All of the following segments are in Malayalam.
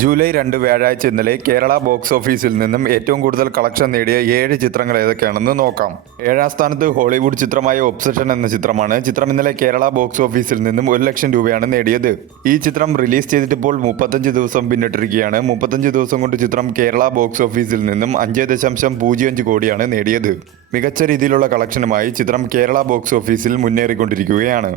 ജൂലൈ 2 വ്യാഴാഴ്ച ഇന്നലെ കേരള ബോക്സ് ഓഫീസിൽ നിന്നും ഏറ്റവും കൂടുതൽ കളക്ഷൻ നേടിയ 7 ചിത്രങ്ങൾ ഏതൊക്കെയാണെന്ന് നോക്കാം. 7ാം സ്ഥാനത്ത് ഹോളിവുഡ് ചിത്രമായ ഒബ്സഷൻ എന്ന ചിത്രമാണ്. ചിത്രം ഇന്നലെ കേരള ബോക്സ് ഓഫീസിൽ നിന്നും 1 ലക്ഷം രൂപയാണ് നേടിയത്. ഈ ചിത്രം റിലീസ് ചെയ്തിട്ടിപ്പോൾ 35 ദിവസം പിന്നിട്ടിരിക്കുകയാണ്. 35 ദിവസം കൊണ്ട് ചിത്രം കേരള ബോക്സ് ഓഫീസിൽ നിന്നും 5.05 കോടിയാണ് നേടിയത്. മികച്ച രീതിയിലുള്ള കളക്ഷനുമായി ചിത്രം കേരള ബോക്സ് ഓഫീസിൽ മുന്നേറിക്കൊണ്ടിരിക്കുകയാണ്.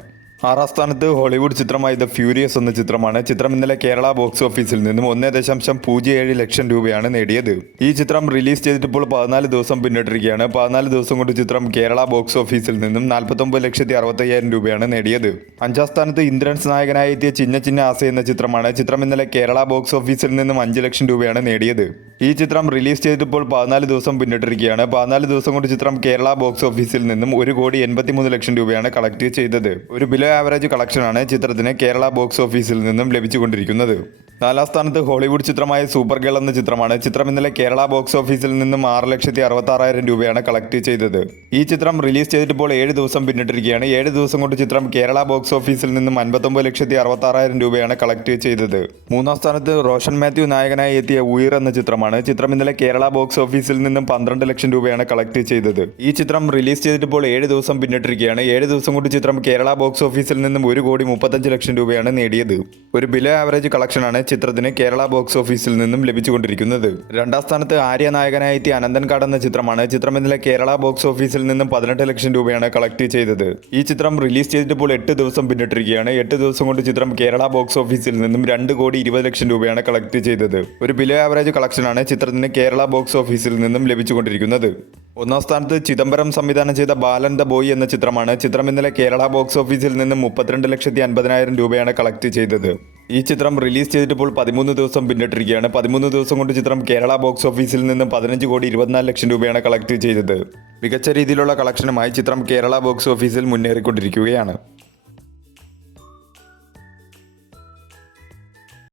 6ാം സ്ഥാനത്ത് ഹോളിവുഡ് ചിത്രമായ ദ ഫ്യൂരിയസ് എന്ന ചിത്രമാണ്. ചിത്രം ഇന്നലെ കേരള ബോക്സ് ഓഫീസിൽ നിന്നും 1.07 ലക്ഷം രൂപയാണ് നേടിയത്. ഈ ചിത്രം റിലീസ് ചെയ്തിട്ടിപ്പോൾ 14 ദിവസം പിന്നിട്ടിരിക്കുകയാണ്. 14 ദിവസം കൊണ്ട് ചിത്രം കേരള ബോക്സ് ഓഫീസിൽ നിന്നും 49,65,000 രൂപയാണ് നേടിയത്. 5ാം സ്ഥാനത്ത് ഇന്ദ്രൻസ് നായകനായി എത്തിയ ചിന്ന ചിന്ന ആസ എന്ന ചിത്രമാണ്. ചിത്രം ഇന്നലെ കേരള ബോക്സ് ഓഫീസിൽ നിന്നും 5 ലക്ഷം രൂപയാണ് നേടിയത്. ഈ ചിത്രം റിലീസ് ചെയ്തിട്ടിപ്പോൾ 14 ദിവസം പിന്നിട്ടിരിക്കുകയാണ്. 14 ദിവസം കൊണ്ട് ചിത്രം കേരള ബോക്സ് ഓഫീസിൽ നിന്നും 1,83,00,000 രൂപയാണ് കളക്ട് ചെയ്തത്. ഒരു ബിലോ ആവറേജ് കളക്ഷനാണ് ചിത്രത്തിന് കേരള ബോക്സ് ഓഫീസിൽ നിന്നും ലഭിച്ചുകൊണ്ടിരിക്കുന്നത്. 4ാം സ്ഥാനത്ത് ഹോളിവുഡ് ചിത്രമായ സൂപ്പർ ഗേൾ എന്ന ചിത്രമാണ്. ചിത്രം ഇന്നലെ കേരള ബോക്സ് ഓഫീസിൽ നിന്നും 6,66,000 രൂപയാണ് കളക്ട് ചെയ്തത്. ഈ ചിത്രം റിലീസ് ചെയ്തിട്ടിപ്പോൾ 7 ദിവസം പിന്നിട്ടിരിക്കുകയാണ്. 7 ദിവസം കൊണ്ട് ചിത്രം കേരള ബോക്സ് ഓഫീസിൽ നിന്നും 59,66,000 രൂപയാണ് കളക്ട് ചെയ്തത്. 3ാം സ്ഥാനത്ത് റോഷൻ മാത്യു നായകനായി എത്തിയ ഉയർ എന്ന ചിത്രമാണ്. ചിത്രം ഇന്നലെ കേരള ബോക്സ് ഓഫീസിൽ നിന്നും 12 ലക്ഷം രൂപയാണ് കളക്ട് ചെയ്തത്. ഈ ചിത്രം റിലീസ് ചെയ്തിട്ടിപ്പോൾ 7 ദിവസം പിന്നിട്ടിരിക്കുകയാണ്. 7 ദിവസം കൊണ്ട് ചിത്രം കേരള ബോക്സ് ഓഫീസിൽ നിന്നും 1,35,00,000 രൂപയാണ് നേടിയത്. ഒരു ബിലോ ആവറേജ് കളക്ഷനാണ് ചിത്രത്തിന് കേരള ബോക്സ് ഓഫീസിൽ നിന്നും ലഭിച്ചുകൊണ്ടിരിക്കുന്നത്. 2ാം സ്ഥാനത്ത് ആര്യ നായകനായി എത്തിയ അനന്തൻകാട് എന്ന ചിത്രമാണ്. ചിത്രം ഇന്നലെ കേരള ബോക്സ് ഓഫീസിൽ നിന്നും 18 ലക്ഷം രൂപയാണ് കളക്ട് ചെയ്തത്. ഈ ചിത്രം റിലീസ് ചെയ്തിട്ടിപ്പോൾ 8 ദിവസം പിന്നിട്ടിരിക്കുകയാണ്. 8 ദിവസം കൊണ്ട് ചിത്രം കേരള ബോക്സ് ഓഫീസിൽ നിന്നും 2,20,00,000 രൂപയാണ് കളക്ട് ചെയ്തത്. ഒരു ബിലോ ആവറേജ് കളക്ഷനാണ് ചിത്രത്തിന് കേരള ബോക്സ് ഓഫീസിൽ നിന്നും ലഭിച്ചുകൊണ്ടിരിക്കുന്നത്. 1ാം സ്ഥാനത്ത് ചിദംബരം സംവിധാനം ചെയ്ത ബാലൻ ദ ബോയ് എന്ന ചിത്രമാണ്. ചിത്രം ഇന്നലെ കേരള ബോക്സ് ഓഫീസിൽ നിന്നും 32,50,000 രൂപയാണ് കളക്ട് ചെയ്തത്. ഈ ചിത്രം റിലീസ് ചെയ്തിട്ടിപ്പോൾ 13 ദിവസം പിന്നിട്ടിരിക്കുകയാണ്. 13 ദിവസം കൊണ്ട് ചിത്രം കേരള ബോക്സ് ഓഫീസിൽ നിന്നും 15,24,00,000 രൂപയാണ് കളക്ട് ചെയ്തത്. മികച്ച രീതിയിലുള്ള കളക്ഷനുമായി ചിത്രം കേരള ബോക്സ് ഓഫീസിൽ മുന്നേറിക്കൊണ്ടിരിക്കുകയാണ്.